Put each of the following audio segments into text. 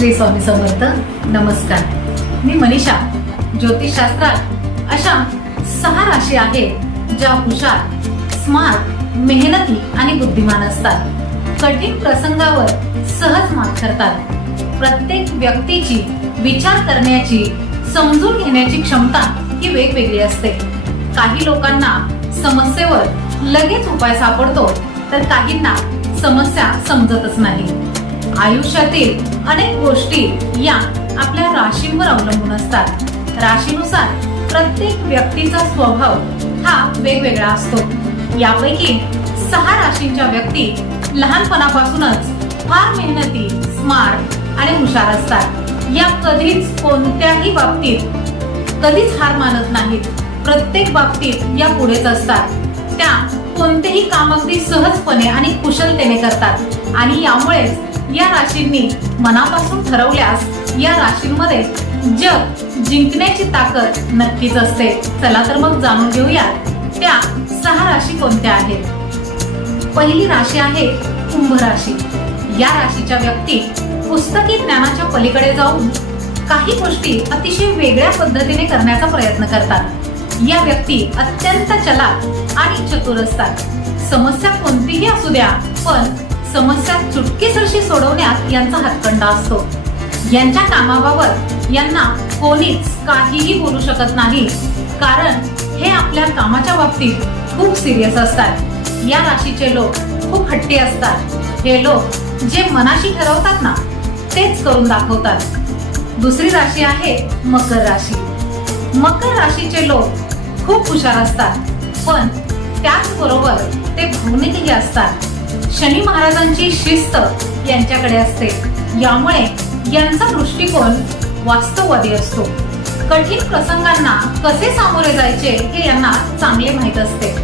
श्री स्वामी समर्थ नमस्कार. मी मनीषा ज्योतिषशास्त्रात अशा सहा राशी आहेत ज्या हुशार स्मार्ट मेहनती आणि बुद्धिमान असतात. कठीण प्रसंगावर सहज मात करतात. प्रत्येक व्यक्तीची विचार करण्याची समजून घेण्याची क्षमता ही वेगवेगळी असते. काही लोकांना समस्येवर लगेच उपाय सापडतो तर काहींना समस्या समजतच नाही. आयुष्यातील अनेक गोष्टी या आपल्या राशींवर अवलंबून असतात. राशीनुसार प्रत्येक व्यक्तीचा स्वभाव हा वेगवेगळा असतो. यापैकी सहा राशींच्या व्यक्ती लहानपणापासूनच फार मेहनती स्मार्ट आणि हुशार असतात. या कधीच कोणत्याही बाबतीत कधीच हार मानत नाहीत. प्रत्येक बाबतीत या पुढेच असतात. त्या कोणतेही काम अगदी सहजपणे आणि कुशलतेने करतात. आणि यामुळेच या राशींनी मनापासून ठरवल्यास या राशींमध्ये जग जिंकण्याची ताकद नक्कीच असते. चला तर मग जाणून घेऊया त्या सहा राशी कोणत्या आहेत? पहिली राशी आहे कुंभ राशी. या राशीच्या व्यक्ती पुस्तकी ज्ञानाच्या पलीकडे जाऊन काही गोष्टी अतिशय वेगळ्या पद्धतीने करण्याचा प्रयत्न करतात. या व्यक्ती अत्यंत चलाक आणि चतुर असतात. समस्या कोणतीही असू द्या पण समस्या चुटकीसरशी सोडवण्यात यांचा हातखंडा असतो. यांच्या कामाबाबत यांना कोणीच काहीही बोलू शकत नाही. कारण हे आपल्या कामाच्या बाबतीत खूप सिरियस असतात. या राशीचे लोक खूप हट्टी असतात. हे लोक जे मनाशी ठरवतात ना तेच करून दाखवतात. दुसरी राशी आहे मकर राशी. मकर राशीचे लोक खूप हुशार असतात. पण त्याचबरोबर ते भावनिकही असतात. शनी महाराजांची शिस्त यांच्याकडे असते. यामुळे यांचा दृष्टिकोन वास्तववादी असतो. कठीण प्रसंगांना कसे सामोरे जायचे हे यांना चांगले माहीत असते.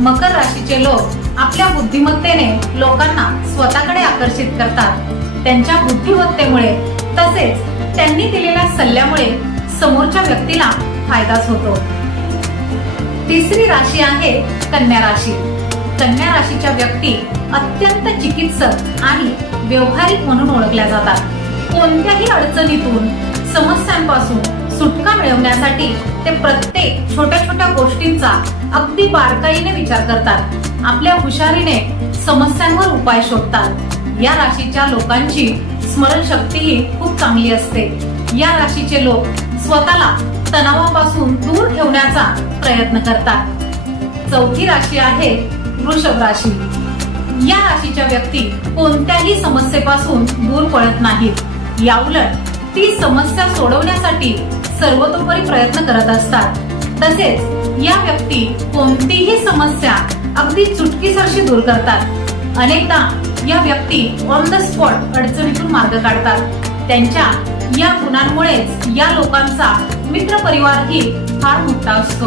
मकर राशीचे लोक आपल्या बुद्धिमत्तेने लोकांना स्वतःकडे आकर्षित करतात. त्यांच्या बुद्धिमत्तेमुळे तसेच त्यांनी दिलेल्या सल्ल्यामुळे समोरच्या व्यक्तीला फायदाच होतो. तिसरी राशी आहे कन्या राशी. कन्या राशीच्या व्यक्ती अत्यंत चिकित्सक आणि व्यवहारिक म्हणून ओळखल्या जातात. कोणत्याही अडचणीतून समस्यांपासून सुटका मिळवण्यासाठी ते प्रत्येक छोट्या छोट्या गोष्टींचा अगदी बारकाईने विचार करतात. आपल्या हुशारीने समस्यांवर उपाय शोधतात. या राशीच्या लोकांची स्मरणशक्तीही खूप चांगली असते. या राशीचे लोक स्वतःला तणावापासून दूर ठेवण्याचा प्रयत्न करतात. चौथी राशी आहे वृषभ राशी. या राशीच्या व्यक्ती कोणत्याही समस्येपासून दूर पळत नाहीत. याउलट ती समस्या सोडवण्यासाठी सर्वतोपरी प्रयत्न करत असतात. तसेच या व्यक्ती कोणतीही समस्या अगदी चुटकीसरशी दूर करतात. अनेकदा या व्यक्ती ऑन द स्पॉट अडचणीतून मार्ग काढतात. त्यांच्या या गुणांमुळेच या लोकांचा मित्र परिवारही फार मोठा असतो.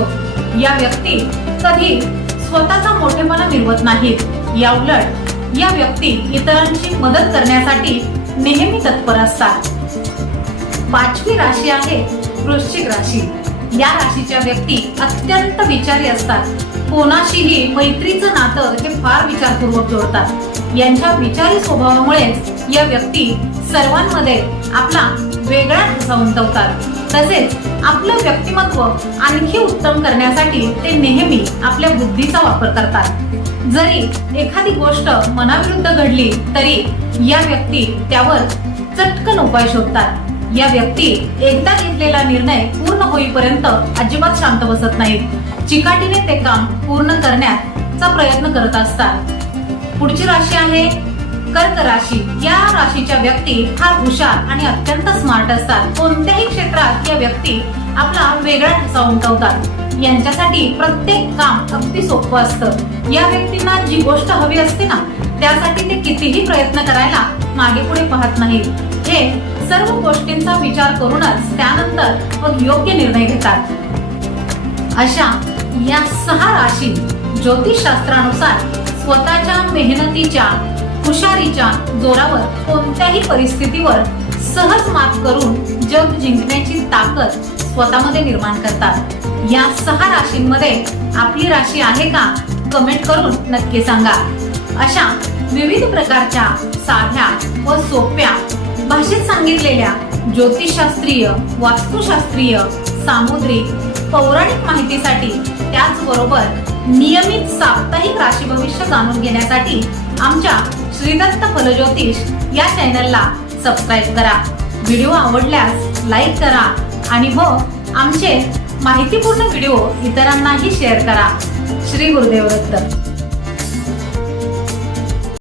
या व्यक्ती कधी स्वतःचा मोठेपणा मिळवत नाहीत. या उलट या व्यक्ती इतरांची मदत करण्यासाठी नेहमी तत्पर असतात. पाचवी राशी आहे वृश्चिक राशी. या राशीच्या व्यक्ती अत्यंत विचारी असतात. कोणाशीही मैत्रीचं नातं हे फार विचारपूर्वक जोडतात. यांच्या विचारी स्वभावामुळेच या व्यक्ती सर्वांमध्ये आपला वेगळा ठसा उमटवतात. तसेच आपलं व्यक्तिमत्व आणखी उत्तम करण्यासाठी ते नेहमी आपल्या बुद्धीचा वापर करतात. जरी एखादी गोष्ट मनाविरुद्ध घडली तरी या व्यक्ती त्यावर चटकन उपाय शोधतात. या व्यक्ती एकदा घेतलेला निर्णय पूर्ण होईपर्यंत अजिबात शांत बसत नाहीत. चिकाटीने ते काम पूर्ण करण्याचा प्रयत्न करत असतात. पुढची राशी आहे कर्क राशी या राशीच्या व्यक्ती फार हुशार आणि अत्यंत स्मार्ट असतात. कोणत्याही क्षेत्रात या व्यक्ती आपला वेगळा ठसा उमटवतात. यांच्यासाठी प्रत्येक काम अगदी सोपं असतं. या व्यक्तींना जी गोष्ट हवी असते ना त्यासाठी ते कितीही प्रयत्न करायला मागे पुढे पाहत नाहीत. हे सर्व गोष्टींचा विचार करूनच त्यानंतर मग योग्य निर्णय घेतात. अशा या सहा राशी ज्योतिषशास्त्रानुसार स्वतःच्या मेहनतीच्या हुशारीच्या जोरावर कोणत्याही परिस्थितीवर सहज मात करून जग जिंकण्याची ताकद स्वतःमध्ये निर्माण करतात. या सहा राशींमध्ये आपली राशी आहे का? कमेंट करून नक्की सांगा. अशा विविध प्रकारच्या साध्या व सोप्या भाषेत सांगितलेल्या ज्योतिषशास्त्रीय वास्तुशास्त्रीय सामुद्रिक पौराणिक माहितीसाठी त्याचबरोबर नियमित साप्ताहिक राशी भविष्य जाणून घेण्यासाठी आमच्या श्रीदत्त फलज्योतिष या चॅनलला सबस्क्राईब करा. व्हिडिओ आवडल्यास लाईक करा आणि व आमचे माहितीपूर्ण व्हिडिओ इतरांनाही शेअर करा. श्री गुरुदेव दत्त